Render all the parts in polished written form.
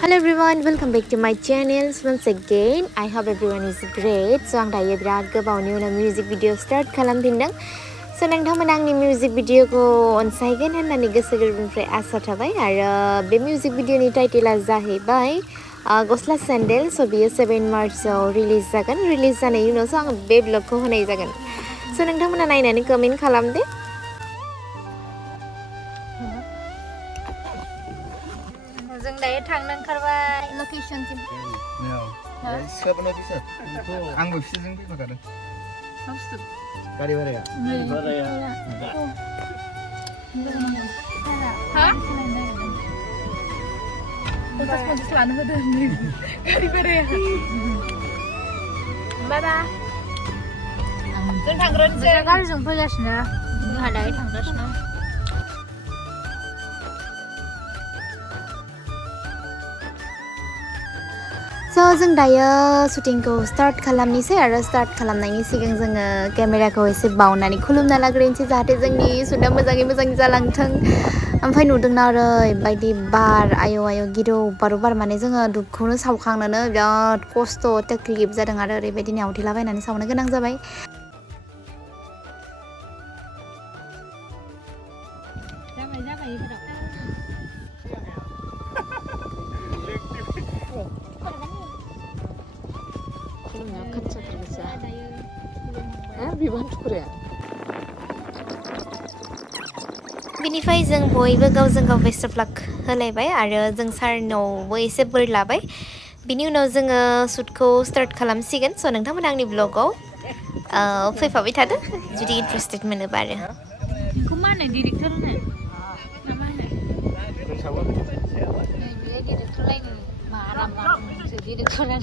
Hello everyone, welcome back to my channel once again. I hope everyone is great. So आं दायो बिराद गोबावनि उनाव मिउजिक भिडिअ स्टार्ट खालामफिनदों. So नोंथांमोना आंनि मिउजिक भिडिअखौ अनसायगोन होननानै गोसो गोरबोनिफ्राय आसा थाबाय आरो बे मिउजिक भिडिअनि टाइटेला जाहैबाय गस्ला सेन्डेल. So बियो 7 मार्चआव रिलिज जागोन. रिलिज जानायनि उनावसो आं बे ब्लगखौ होनाय जागोन. So नोंथांमोना नायनानै कमेन्ट खालामदो. जों दायो थांनो ओंखारबाय लकेसनसिम आंबो बिसोरजों फैफाखादों गारि भाराया हा? 50 लानो होदों गारि भाराया बाबा जों थांग्रोनोसै गारिजों फैगासिनो जोंहा दायो थांगासिनो So जों दायो शुटिंखौ स्टार्ट खालामनोसै आरो स्टार्ट खालामनायनि सिगां जोङो केमेराखौ एसे बावनानै खुलुमना लाग्रोनोसै जाहाथे जोंनि शुटआ मोजाङै मोजां जालांथों. ओमफ्राय नुदोंना ओरैबायदि बार आयौ गिरौ बारौ बार माने जोङो धुपखौनो सावखांनोनो बिराद खस्थ' तकलिफ जादों आरो ओरैबायदि आवथेलाबायनानै सावनो गोनां जाबाय. बिनिफ्राय जों बयबो गावजों गाव बेस्ट अफ लाक होलायबाय आरो जों सारनावबो एसे बोर लाबाय. बिनि उनाव जोङो शुटखौ स्टार्ट खालामसिगोन. स' नोंथांमोना आंनि ब्लगाव फैफाबाय थादो जुदि इन्टारेस्टेड मोनोबा आरो. बेखौ मा होनो डिरेक्टर होनो ना मा होनो बेलाय डिरेक्टर लायनो माराम नोंसो डिरेक्टरानो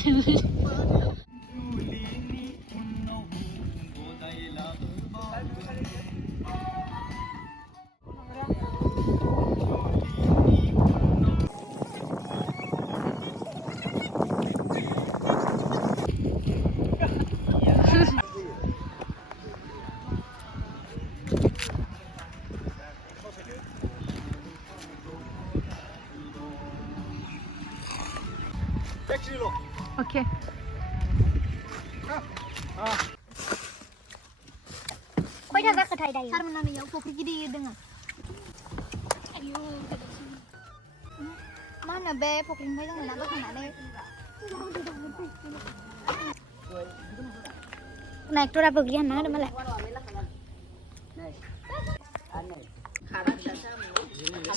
ओके खयथा जाखोथाय दायो सारमोना नैयाव फख्रि गिदिर दङ आयौ मा होनो बे फख्रिनिफ्राय जों ना बोखांनानै नायक्टरा बोग्रि हानना होदों मालाय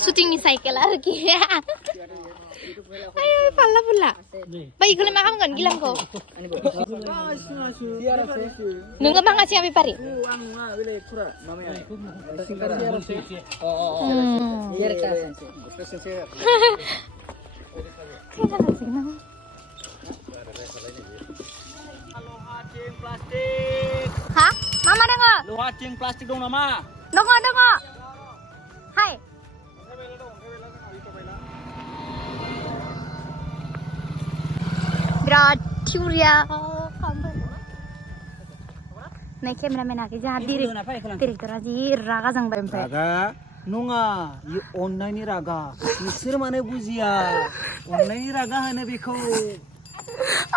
शुटिंनि साइकेल आरोखि ayo pala pula bayi kalau makan kan gilang kok nunggu bang ngasih apa pari hah mama dengar loha cing plastik dong nama dengar hai बिराद थिउरिया नै केमेरामेना जोंहा डिरेक्टरा जि रागा जोंबाय ओमफ्राय रागा नङा इ अननायनि रागा नोंसोर माने बुजिया अननायनि रागा होनो बेखौ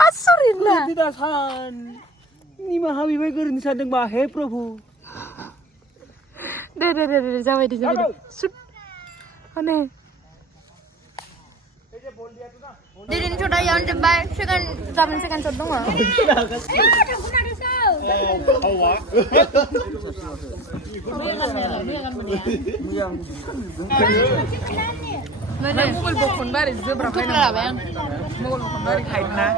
आसरित ना बिदा सान निमाहा बिबाय गोरोन्थि सानदोंबा हे प्रभु दे जाबाय दे सुट माने Dirin sudah yang jebak, sekarang shot dong. mobil bokon bari zebra kayak mobil bokon bari kayak na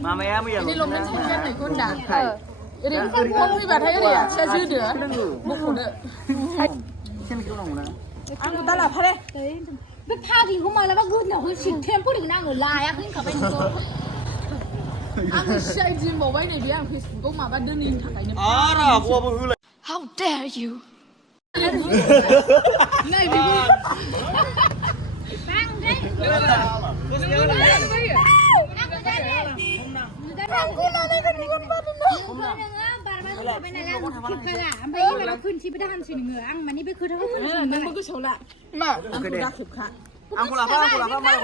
mama ya ini lo mencician nih kunda ini kan pribadi ya saya sudah bokon deh aku tak lapar deh 그 타기 그만해 봐 그냥 훨씬 템포리 그냥 라야 그러니까 빨리 줘. 아무 시이지 뭐 왜네 비양 페이스북 막 만드는 타가이네. 알아 뭐 흘러. How dare you? 네 비비. 빵데. aku nanya kan ikan panen. Kau nanya barang apa benar kan? Kita lah, ambil ini baru kunci. मोनसेबो दाहानसै नोङो आं माने बे खोथाखौ खोनासंनो नोंबो गोसोआव ला मा आंखौ दाखेबखा आंखौ लाफा मालाय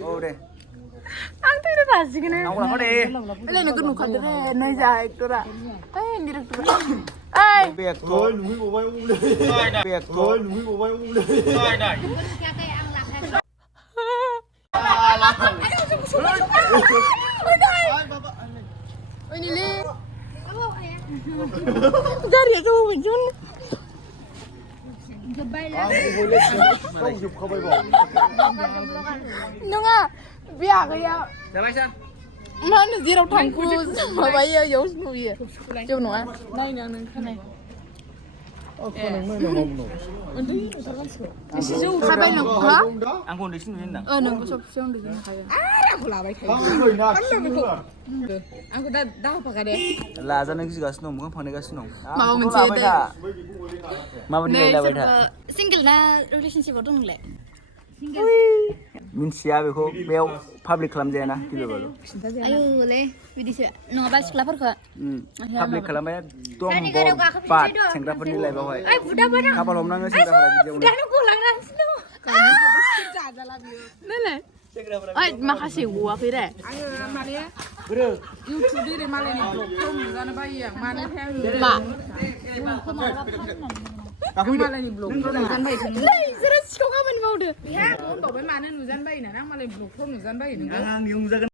औ दे आं थैनो बासिगोन आंखौ लाफा दे ओइ नोगोर नुखादो रे नै जा एक्टरा ओइ डिरेक्टरा ओइ बेगथ' नुहैबावबाय बेगथ' नुहैबावबाय नाय ओइ निले गारिया जौ मोनजोन नङा बे आगैया मा होनो जेराव थांखु माबायो इयाव नुयो जेबो नङा नायनो आं नोंखानाय एसे जौ खाबाय नों हा आंखौ उन्दैसिन नुयो होनदां नोंबो सबसे उन्दैसिन नुखायो आंखौ लाबाय थायो आंखौ दा होफाखा दे लाजानो गिगासिनो दं मोखां फानगासिनो दं माबा मोनसे माबायदि लायलाबाय था सिंगेल ना रिलेशनशिपआव दं नोंलाय मिन्थिया बेखौ बेयाव पाब्लिक खालामजायाना गिबियाव आयुलै बिदिसो नङाबा सिख्लाफोरखौ पाब्लिक खालामबाय एकदम बाद सेंग्राफोरनि लाइफआवहाय खाफाल हमनाङो सेंग्राफोरा बिदियावनो ओइ माखासे गवाखै रे आङो माने इउटुब दिरै मालायनि ब्लगखौ नुजानो बायो आं मानोथाय आं मालायनि ब्लगखौ नुजानो बायो नोंसोरो सिखाव खामानि मावदो होनबावबाय मानो नुजानो बायो ना आं मालायनि ब्लगखौ नुजानो बायो नोङो